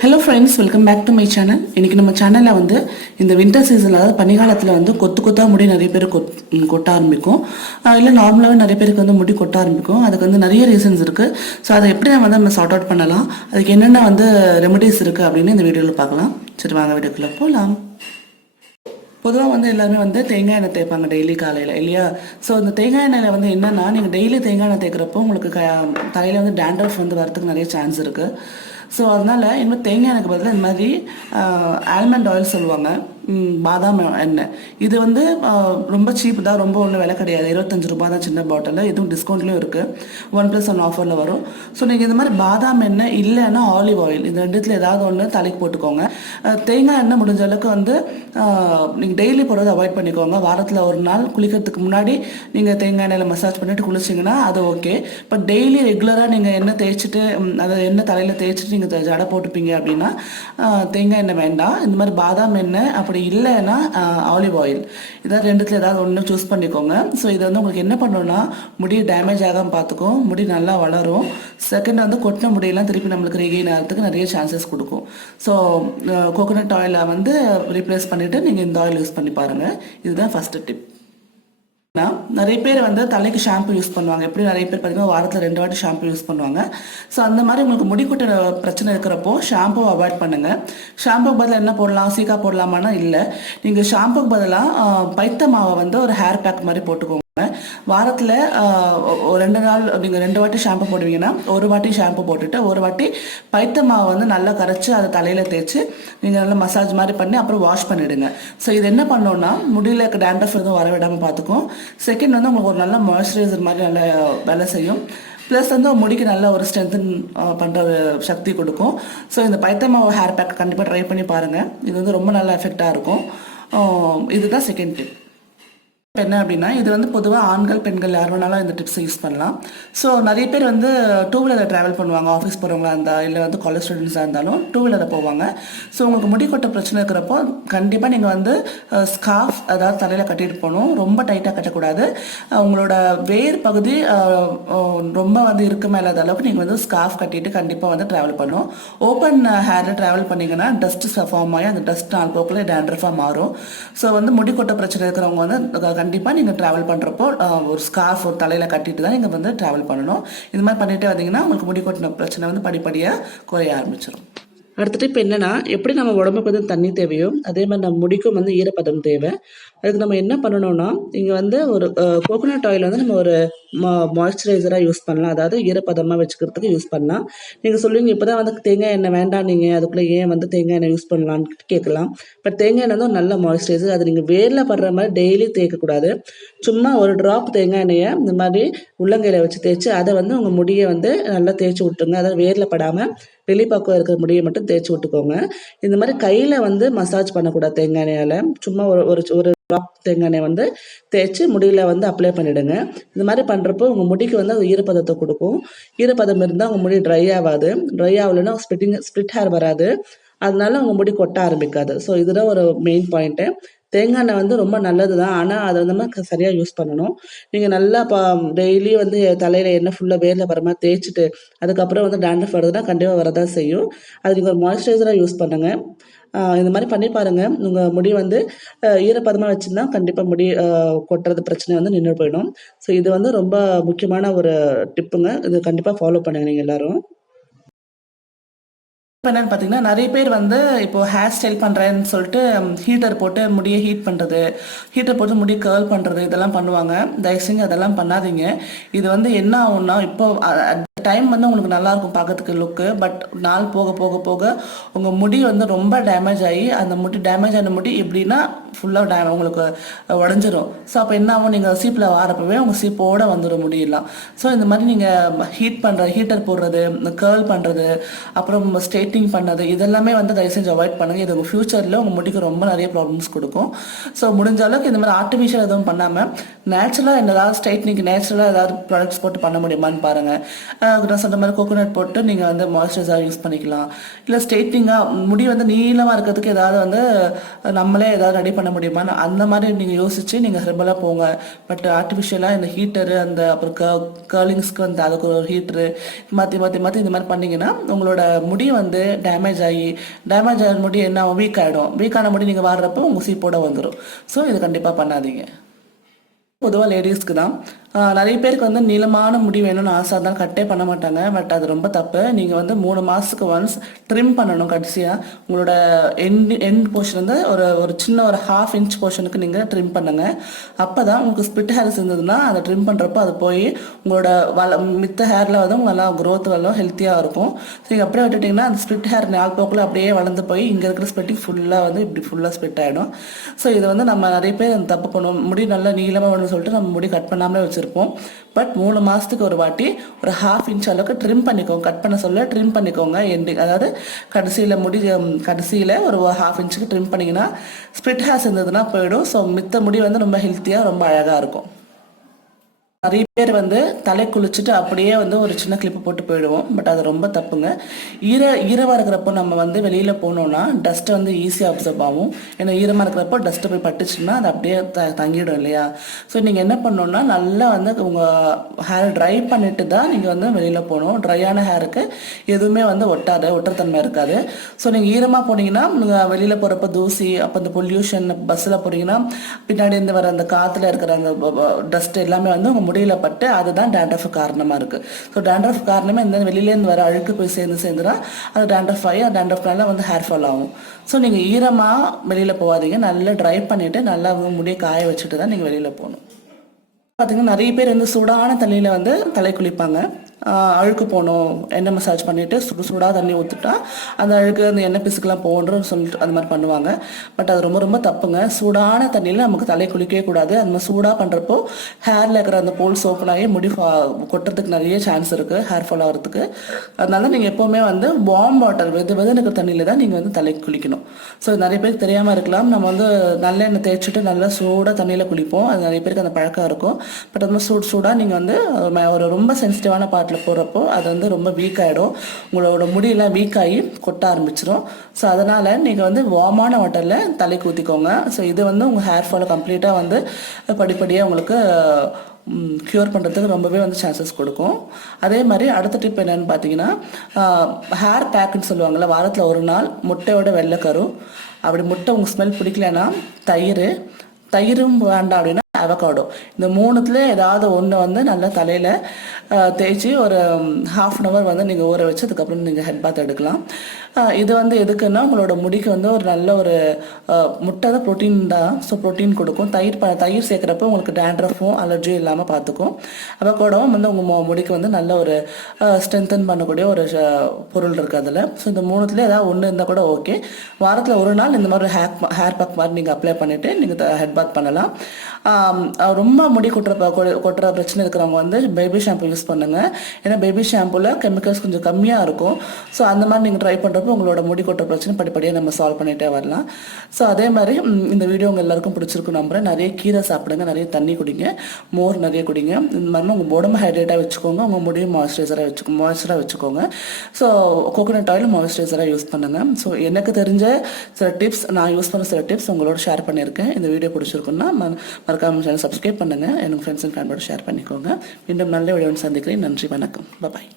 Hello friends welcome back to my channel இன்றைக்கி நம்ம சேனலில் வந்து இந்த வின்டர் சீசனில் அதாவது பனிகாலத்தில் வந்து கொத்து கொத்தாக முடி நிறைய பேர் கொத் கொட்ட ஆரம்பிக்கும். இல்லை நார்மலாகவே நிறைய பேருக்கு வந்து முடி கொட்ட ஆரம்பிக்கும். அதுக்கு வந்து நிறைய ரீசன்ஸ் இருக்குது ஸோ அதை எப்படி நம்ம வந்து நம்ம சார்ட் அவுட் பண்ணலாம்? அதுக்கு என்னென்ன வந்து ரெமடிஸ் இருக்குது அப்படின்னு இந்த வீடியோவில் பார்க்கலாம். சரி வாங்க வீடியோக்குள்ளே போகலாம் பொதுவாக வந்து எல்லாருமே வந்து தேங்காய் எண்ணெய் தேய்ப்பாங்க டெய்லி காலையில் இல்லையா? ஸோ இந்த தேங்காய் எண்ணெயில் வந்து என்னென்னா நீங்கள் டெய்லி தேங்காய் எண்ணெய் தேய்க்கிறப்போ உங்களுக்கு க தலையில் வந்து டேண்ட்ரஃப் வந்து வரதுக்கு நிறைய சான்ஸ் இருக்குது ஸோ அதனால் இன்னும் தேங்காய் எனக்கு பதிலாக இந்த மாதிரி ஆல்மண்ட் ஆயில் சொல்லுவாங்க. பாதாம் எண்ணெய். இது வந்து ரொம்ப சீப் தான் ரொம்ப ஒன்றும் விலை கிடையாது. இருபத்தஞ்சு ரூபாய் தான் சின்ன பாட்டில் இதுவும் டிஸ்கவுண்ட்லேயும் இருக்குது ஒன் ப்ளஸ் ஒன் ஆஃபரில் வரும். ஸோ நீங்கள் இந்த மாதிரி பாதாம் எண்ணெய் இல்லைன்னா ஆலிவ் ஆயில் இந்த ரெண்டுத்தில் ஏதாவது ஒன்று தலைக்கு போட்டுக்கோங்க. தேங்காய் எண்ணெய் முடிஞ்ச அளவுக்கு வந்து நீங்கள் டெய்லி போடுறது அவாய்ட் பண்ணிக்கோங்க. வாரத்தில் ஒரு நாள் குளிக்கிறதுக்கு முன்னாடி நீங்கள் தேங்காய் எண்ணெயில் மசாஜ் பண்ணிட்டு குளிச்சிங்கன்னா அது ஓகே பட் டெய்லி ரெகுலராக நீங்கள் எண்ணெய் தேய்ச்சிட்டு அதை எண்ணெய் தலையில் தேய்ச்சிட்டு நீங்கள் ஜடை போட்டுப்பீங்க அப்படின்னா தேங்காய் எண்ணெய் வேண்டாம். இந்த மாதிரி பாதாம் எண்ணெய் அப்படி இல்லைன்னா ஆலிவ் ஆயில் இதான் ரெண்டுத்தில் ஏதாவது ஒன்று சூஸ் பண்ணிக்கோங்க. ஸோ இது வந்து உங்களுக்கு என்ன பண்ணணும்னா முடி டேமேஜ் ஆகாமல் பார்த்துக்கும். முடி நல்லா வளரும். செகண்ட் வந்து கொட்டின முடியெல்லாம் திருப்பி நம்மளுக்கு ரெகெயின் ஆகிறதுக்கு நிறைய சான்சஸ் கொடுக்கும். ஸோ கோகோனட் ஆயிலை வந்து ரீப்ளேஸ் பண்ணிவிட்டு நீங்கள் இந்த ஆயில் யூஸ் பண்ணி பாருங்கள் இதுதான் ஃபஸ்ட்டு டிப் நிறைய பேர் வந்து தலைக்கு ஷாம்பு யூஸ் பண்ணுவாங்க. எப்படி நிறைய பேர் பார்த்தீங்கன்னா வாரத்தில் ரெண்டு வாட்டி ஷாம்பு யூஸ் பண்ணுவாங்க. ஸோ அந்த மாதிரி உங்களுக்கு முடிக்கொட்ட பிரச்சனை இருக்கிறப்போ ஷாம்பு அவாய்ட் பண்ணுங்கள் ஷாம்பு பதிலாக என்ன போடலாம்? சீக்கா போடலாமான்னா இல்லை. நீங்கள் ஷாம்புக்கு பதிலாக பைத்த மாவை வந்து ஒரு ஹேர் பேக் மாதிரி போட்டுக்கோங்க. வாரத்தில் ரெண்டு நாள் நீங்கள் ரெண்டு வாட்டி ஷாம்பு போடுவீங்கன்னா ஒரு வாட்டி ஷாம்பு போட்டுட்டு ஒரு வாட்டி பைத்த மாவை வந்து நல்லா கரைச்சி அதை தலையில் தேய்ச்சி நீங்கள் நல்லா மசாஜ் மாதிரி பண்ணி அப்புறம் வாஷ் பண்ணிவிடுங்க ஸோ இது என்ன பண்ணோன்னா முடியல இருக்க டேண்ட்ரஃப் எதுவும் வரவிடாமல் பார்த்துக்கும் செகண்ட் வந்து உங்களுக்கு ஒரு நல்ல மாய்ஸ்சரைசர் மாதிரி நல்ல வேலை செய்யும். ப்ளஸ் வந்து முடிக்கு நல்ல ஒரு ஸ்ட்ரென்தன் பண்ணுற ஒரு சக்தி கொடுக்கும். ஸோ இந்த பைத்தமாவை ஹேர் பேக் கண்டிப்பாக ட்ரை பண்ணி பாருங்கள் இது வந்து ரொம்ப நல்ல எஃபெக்டாக இருக்கும். இதுதான் செகண்ட் டிப் என்ன அப்படின்னா இது வந்து பொதுவாக ஆண்கள் பெண்கள் யார் வேணாலும் இந்த டிப்ஸை யூஸ் பண்ணலாம். ஸோ நிறைய பேர் வந்து டூ வீலரில் ட்ராவல் பண்ணுவாங்க. ஆஃபீஸ் போகிறவங்களா இருந்தால் இல்லை வந்து காலேஜ் ஸ்டூடெண்ட்ஸாக இருந்தாலும் டூ வீலரில் போவாங்க. ஸோ உங்களுக்கு முடி கொட்ட பிரச்சனை இருக்கிறப்போ கண்டிப்பாக நீங்கள் வந்து ஸ்கார்ஃப் அதாவது தலையில் கட்டிட்டு போகணும். ரொம்ப டைட்டாக கட்டக்கூடாது. உங்களோட வேர் பகுதி ரொம்ப வந்து இருக்க மேலாத அளவுக்கு நீங்கள் வந்து ஸ்கார்ஃப் கட்டிட்டு கண்டிப்பாக வந்து ட்ராவல் பண்ணணும். ஓப்பன் ஹேரில் ட்ராவல் பண்ணிங்கன்னா டஸ்ட் ஃபார்ம் ஆகி அந்த டஸ்ட் நாள் போக்கில் டேண்ட்ரஃபாக மாறும். ஸோ வந்து முடி கொட்ட பிரச்சனை இருக்கிறவங்க வந்து கண்டிப்பாக நீங்கள் ட்ராவல் பண்ணுறப்போ ஒரு ஸ்கார்ஃப் ஒரு தலையில் கட்டிட்டு தான் நீங்கள் வந்து ட்ராவல் பண்ணணும். இது மாதிரி பண்ணிகிட்டே வந்தீங்கன்னா உங்களுக்கு முடி கொட்டின பிரச்சனை வந்து படிப்படியாக குறைய ஆரம்பிச்சிடும் அடுத்துட்டு இப்போ என்னென்னா எப்படி நம்ம உடம்புக்கு வந்து தண்ணி தேவையோ அதே மாதிரி நம்ம முடிக்கும் வந்து ஈரப்பதம் தேவை. அதுக்கு நம்ம என்ன பண்ணணும்னா இங்கே வந்து ஒரு கோகோனட் ஆயில் வந்து நம்ம ஒரு மா மாய்ஸ்சரைசராக யூஸ் பண்ணலாம். அதாவது ஈரப்பதமாக வச்சுக்கிறதுக்கு யூஸ் பண்ணலாம். நீங்கள் சொல்லுவீங்க இப்போ தான் வந்து தேங்காய் எண்ணெய் வேண்டாம் நீங்கள் அதுக்குள்ளே ஏன் வந்து தேங்காய் எண்ணெய் யூஸ் பண்ணலான்னு கேட்கலாம். பட் தேங்காய் எண்ணெய் வந்து நல்ல மாய்ஸ்சரைசர் அது நீங்கள் வேரில் படுற மாதிரி டெய்லி தேய்க்கக்கூடாது சும்மா ஒரு ட்ராப் தேங்காய் எண்ணெயை இந்த மாதிரி உள்ளங்கையில் வச்சு தேய்ச்சி அதை வந்து உங்கள் முடியை வந்து நல்லா தேய்ச்சி விட்டுருங்க. அதாவது வேரில் படாமல் வெளிப்பக்கம் இருக்கிற முடியை மட்டும் தேய்ச்சி விட்டுக்கோங்க. இந்த மாதிரி கையில் வந்து மசாஜ் பண்ணக்கூடாது தேங்காய் எண்ணெயால் சும்மா ஒரு ஒரு ஒரு ட்ராப் தேங்காய் எண்ணெய் வந்து தேய்ச்சி முடியில் வந்து அப்ளை பண்ணிவிடுங்க இந்த மாதிரி பண்ணுறப்போ உங்கள் முடிக்கு வந்து அது ஈரப்பதத்தை கொடுக்கும். ஈரப்பதம் இருந்தால் உங்கள் முடி ட்ரை ஆகாது. ட்ரை ஆகலைன்னா ஸ்பிட்டிங் ஸ்பிட் ஹேர் வராது. அதனால உங்கள் முடி கொட்ட ஆரம்பிக்காது. ஸோ இதுதான் ஒரு மெயின் பாயிண்ட்டு தேங்காய் எண்ணெய் வந்து ரொம்ப நல்லது தான் ஆனால் அதை வந்து நம்ம சரியாக யூஸ் பண்ணணும். நீங்கள் நல்லா பா டெய்லி வந்து தலையில் எண்ணெய் ஃபுல்லாக வேரில் வர மாதிரி தேய்ச்சிட்டு அதுக்கப்புறம் வந்து டேண்ட்ரஃப் வருதுன்னா கண்டிப்பாக வரதான் செய்யும். அது நீங்கள் ஒரு மாய்ஸ்சரைசராக யூஸ் பண்ணுங்கள் இந்த மாதிரி பண்ணி பாருங்கள் உங்கள் முடி வந்து ஈரப்பதமாக வச்சுருந்தா கண்டிப்பாக முடி கொட்டுறது பிரச்சனை வந்து நின்று போயிடும். ஸோ இது வந்து ரொம்ப முக்கியமான ஒரு டிப்புங்க இது கண்டிப்பாக ஃபாலோ பண்ணுங்கள் நீங்கள் எல்லாரும். இப்போ என்னன்னு பார்த்தீங்கன்னா நிறைய பேர் வந்து இப்போ ஹேர் ஸ்டைல் பண்ணுறேன்னு சொல்லிட்டு ஹீட்டர் போட்டு முடியை ஹீட் பண்ணுறது ஹீட்டர் போட்டு முடி கேர்ள் பண்ணுறது இதெல்லாம் பண்ணுவாங்க. தயவு செஞ்சு அதெல்லாம் பண்ணாதீங்க. இது வந்து என்ன ஆகும்னா இப்போ டைம் வந்து உங்களுக்கு நல்லா இருக்கும் பார்க்கறதுக்கு லுக்கு பட் நாள் போக போக போக உங்கள் முடி வந்து ரொம்ப டேமேஜ் ஆகி அந்த முடி டேமேஜ் ஆன முடி எப்படின்னா ஃபுல்லாக டே உங்களுக்கு உடஞ்சிரும். ஸோ அப்போ என்ன ஆகும்? நீங்கள் சீப்பில் வாரப்பவே உங்கள் சீப்போடு வந்துடும் முடியலாம். ஸோ இந்த மாதிரி நீங்கள் ஹீட் பண்ணுற ஹீட்டர் போடுறது கேர்ள் பண்ணுறது அப்புறம் ஸ்ட்ரெயிட்டிங் பண்ணது இதெல்லாமே வந்து தயவு செஞ்சு அவாய்ட் பண்ணுங்கள் இது உங்கள் ஃப்யூச்சரில் உங்கள் முடிக்கு ரொம்ப நிறைய ப்ராப்ளம்ஸ் கொடுக்கும். ஸோ முடிஞ்ச அளவுக்கு இந்த மாதிரி ஆர்டிஃபிஷியல் எதுவும் பண்ணாமல் நேச்சுரலாக ஏதாவது ஸ்ட்ரைட்னிங் நேச்சுரலாக ஏதாவது ப்ராடக்ட்ஸ் போட்டு பண்ண முடியுமான்னு பாருங்கள் நான் சொன்ன மாதிரி கோகோனட் போட்டு நீங்கள் வந்து மாய்ஸ்சரைசர் யூஸ் பண்ணிக்கலாம். இல்லை ஸ்ட்ரெயிட்னிங்காக முடி வந்து நீளமாக இருக்கிறதுக்கு ஏதாவது வந்து நம்மளே ஏதாவது ரெடி பண்ண முடியுமான்னு அந்த மாதிரி நீங்கள் யோசிச்சு நீங்கள் ஹெர்பலாக போங்க. பட் ஆர்டிஃபிஷியலாக இந்த ஹீட்டரு அந்த அப்புறம் க கேர்லிங்ஸ்க்கு வந்து அதுக்கு ஒரு ஹீட்ரு மாற்றி மாற்றி மாற்றி இந்த மாதிரி பண்ணிங்கன்னா உங்களோட முடி வந்து டேமேஜ் ஆகி டேமேஜ் ஆகிற முடி என்ன ஆகும்? வீக் ஆகிடும் வீக்கான முடி நீங்கள் வாடுறப்போ உங்கள் சீப்போட வந்துடும் ஸோ இது கண்டிப்பாக பண்ணாதீங்க. பொதுவாக லேடிஸ்க்கு தான் நிறைய பேருக்கு வந்து நீளமான முடி வேணும்னு ஆசை. இருந்தாலும் கட்டே பண்ண மாட்டாங்க. பட் அது ரொம்ப தப்பு. நீங்கள் வந்து மூணு மாதத்துக்கு ஒன்ஸ் ட்ரிம் பண்ணணும் கடைசியாக உங்களோட எண்ட் எண்ட் போர்ஷன் வந்து ஒரு ஒரு சின்ன ஒரு ஹாஃப் இன்ச் போர்ஷனுக்கு நீங்கள் ட்ரிம் பண்ணுங்கள் அப்போ தான் உங்களுக்கு ஸ்பிட் ஹேர்ஸ் இருந்ததுன்னா அதை ட்ரிம் பண்ணுறப்போ அது போய் உங்களோட வள மித்த ஹேரில் வந்து நல்லா க்ரோத் வரலாம் ஹெல்த்தியாக இருக்கும். ஸோ நீங்கள் அப்படியே விட்டுட்டிங்கன்னா அந்த ஸ்பிட் ஹேர் நாள் போக்கில் அப்படியே வளர்ந்து போய் இங்கே இருக்கிற ஸ்பிட்டிங் ஃபுல்லாக வந்து இப்படி ஃபுல்லாக ஸ்பிட் ஆகிடும் ஸோ இது வந்து நம்ம நிறைய பேர் அந்த தப்பு பண்ணுவோம். முடி நல்லா நீளமாக வேணும்னு சொல்லிட்டு நம்ம முடி கட் பண்ணாமலே வச்சுருப்போம் பட் மூணு மாதத்துக்கு ஒரு வாட்டி ஒரு ஹாஃப் இன்ச் அளவுக்கு ட்ரிம் பண்ணிக்கோங்க. கட் பண்ண சொல்ல ட்ரிம் பண்ணிக்கோங்க. எண்டிங் அதாவது கடைசியில் முடி கடைசியில் ஒரு ஹாஃப் இன்ச்சுக்கு ட்ரிம் பண்ணிங்கன்னா ஸ்பிட் ஹேர்ஸ் இருந்ததுன்னா போயிடும். ஸோ மித்த முடி வந்து ரொம்ப ஹெல்த்தியாக ரொம்ப அழகாக இருக்கும். நிறைய பேர் வந்து தலை குளிச்சுட்டு அப்படியே வந்து ஒரு சின்ன கிளிப்பு போட்டு போயிடுவோம். பட் அது ரொம்ப தப்புங்க. ஈர ஈரமாக இருக்கிறப்போ நம்ம வந்து வெளியில் போனோம்னா டஸ்ட்டை வந்து ஈஸியாக அப்சர்வ் ஆகும். ஏன்னா ஈரமாக இருக்கிறப்போ டஸ்ட்டு போய் பட்டுச்சுன்னா அது அப்படியே த தங்கிடும் இல்லையா? ஸோ நீங்கள் என்ன பண்ணணும்னா நல்லா வந்து உங்கள் ஹேர் ட்ரை பண்ணிட்டு தான் நீங்கள் வந்து வெளியில் போகணும். ட்ரையான ஹேருக்கு எதுவுமே வந்து ஒட்டாது ஒட்டுறத்தன்மை இருக்காது. ஸோ நீங்கள் ஈரமாக போனீங்கன்னா நீங்கள் வெளியில் போகிறப்ப தூசி அப்போ அந்த பொல்யூஷன் பஸ்ஸில் போனீங்கன்னா பின்னாடி இருந்து வர அந்த காற்றுல இருக்கிற அந்த டஸ்ட் எல்லாமே வந்து உங்கள் முடியல பட்டு அதுதான் டேண்ட்ரஃப் காரணமாக இருக்குது ஸோ டேண்ட்ரஃப் காரணமே இந்த வெளியிலேருந்து வர அழுக்கு போய் சேர்ந்து சேர்ந்துனா அது டேண்ட்ரஃப் ஆகி அந்த டேண்ட்ரஃப்னால வந்து ஹேர் ஃபால் ஆகும். ஸோ நீங்கள் ஈரமாக வெளியில் போகாதீங்க. நல்லா ட்ரை பண்ணிவிட்டு நல்லா முடியை காய வச்சுட்டு தான் நீங்கள் வெளியில் போகணும். பார்த்தீங்கன்னா நிறைய பேர் வந்து சூடான தண்ணியில் வந்து தலை குளிப்பாங்க. அழுக்கு போகணும் எண்ணெய் மசாஜ் பண்ணிவிட்டு சுடு சூடாக தண்ணி ஊற்றிட்டா அந்த அழுக்கு அந்த எண்ணெய் பிசுக்கெலாம் போகணுன்னு சொல்லிட்டு அந்த மாதிரி பண்ணுவாங்க. பட் அது ரொம்ப ரொம்ப தப்புங்க. சூடான தண்ணியில் நமக்கு தலை குளிக்கவே கூடாது. அந்த மாதிரி சூடாக பண்ணுறப்போ ஹேரில் இருக்கிற அந்த போல் சோப்புனாயே முடி கொட்டுறதுக்கு நிறைய சான்ஸ் இருக்குது ஹேர் ஃபால் ஆகிறதுக்கு. அதனால நீங்கள் எப்போவுமே வந்து வார்ம் வாட்டர் வெது வெது இருக்கிற தண்ணியில் தான் நீங்கள் வந்து தலை குளிக்கணும். ஸோ நிறைய பேருக்கு தெரியாமல் இருக்கலாம். நம்ம வந்து நல்லெண்ணெய் தேய்ச்சிட்டு நல்லா சூடாக தண்ணியில் குளிப்போம். அது நிறைய பேருக்கு அந்த பழக்கம் இருக்கும். பட் அது மாதிரி சூடு சூடாக நீங்கள் வந்து ஒரு ரொம்ப சென்சிட்டிவான பார்ட் பார்ட்டில் போகிறப்போ அது வந்து ரொம்ப வீக் ஆகிடும் உங்களோட முடியெல்லாம் வீக் ஆகி கொட்ட ஆரம்பிச்சிடும் ஸோ அதனால் நீங்கள் வந்து வார்மான வாட்டரில் தலைக்கு ஊற்றிக்கோங்க ஸோ இது வந்து உங்கள் ஹேர் ஃபாலை கம்ப்ளீட்டாக வந்து படிப்படியாக உங்களுக்கு க்யூர் பண்ணுறதுக்கு ரொம்பவே வந்து சான்சஸ் கொடுக்கும். அதே மாதிரி அடுத்த டிப் என்னன்னு பார்த்தீங்கன்னா ஹேர் பேக்குன்னு சொல்லுவாங்கள்ல வாரத்தில் ஒரு நாள் முட்டையோட வெள்ளைக்கரு அப்படி முட்டை உங்கள் ஸ்மெல் பிடிக்கலன்னா தயிர். தயிரும் வேண்டாம் அப்படின்னா அவகாடோ இந்த மூணுத்துல ஏதாவது ஒன்று வந்து நல்லா தலையில் தேய்ச்சி ஒரு ஹாஃப் அன் ஹவர் வந்து நீங்கள் ஊற வச்சு அதுக்கப்புறம் நீங்கள் ஹெட் பாத் எடுக்கலாம். இது வந்து எதுக்குன்னா உங்களோட முடிக்கு வந்து ஒரு நல்ல ஒரு முட்டை தான் ப்ரோட்டீன் தான். ஸோ ப்ரோட்டீன் கொடுக்கும். தயிர் ப தயிர் சேர்க்குறப்ப உங்களுக்கு டேண்ட்ரஃபும் அலர்ஜியும் இல்லாமல் பார்த்துக்கும் அவகாடோவும் வந்து உங்கள் முடிக்கு வந்து நல்ல ஒரு ஸ்ட்ரென்தன் பண்ணக்கூடிய ஒரு பொருள் இருக்குது அதில். ஸோ இந்த மூணுத்துல ஏதாவது ஒன்று இருந்தால் கூட ஓகே வாரத்தில் ஒரு நாள் இந்த மாதிரி ஹேர் ஹேர் பேக் மாதிரி நீங்கள் அப்ளை பண்ணிவிட்டு நீங்கள் ஹெட் பாத் பண்ணலாம். ரொம்ப முடி கொட்டுற கொட்டுற பிரச்சனை இருக்கிறவங்க வந்து பேபி ஷாம்பு யூஸ் பண்ணுங்க. ஏன்னா பேபி ஷாம்புல கெமிக்கல்ஸ் கொஞ்சம் கம்மியாக இருக்கும். ஸோ அந்த மாதிரி நீங்கள் ட்ரை பண்ணுறப்போ உங்களோட முடி கொட்டுற பிரச்சனை படிப்படியாக நம்ம சால்வ் பண்ணிகிட்டே வரலாம். ஸோ அதே மாதிரி இந்த வீடியோ உங்கள் எல்லாருக்கும் பிடிச்சிருக்கும் நம்புறேன். நிறைய கீரை சாப்பிடுங்க நிறைய தண்ணி குடிங்க மோர் நிறைய குடிங்க. இந்த மாதிரி உங்கள் உடம்பு ஹைட்ரேட்டாக வச்சுக்கோங்க உங்கள் முடியும் மாய்ஸ்சரைசராக வச்சுக்கோ மாய்ஸ்சராக வச்சுக்கோங்க. ஸோ கோகோனட் ஆயில் மாய்ஸ்சரைசராக யூஸ் பண்ணுங்க. ஸோ எனக்கு தெரிஞ்ச சில டிப்ஸ் நான் யூஸ் பண்ண சில டிப்ஸ் உங்களோட ஷேர் பண்ணியிருக்கேன். இந்த வீடியோ பிடிச்சிருக்குன்னா மறக்காமல் மறக்காம சேனல் சப்ஸ்கிரைப் பண்ணுங்கள் எனக்கு ஃப்ரெண்ட்ஸ் அண்ட் ஃபேமிலியோட ஷேர் பண்ணிக்கோங்க. மீண்டும் நல்ல வீடியோ சந்திக்கிறேன். நன்றி வணக்கம். பாய்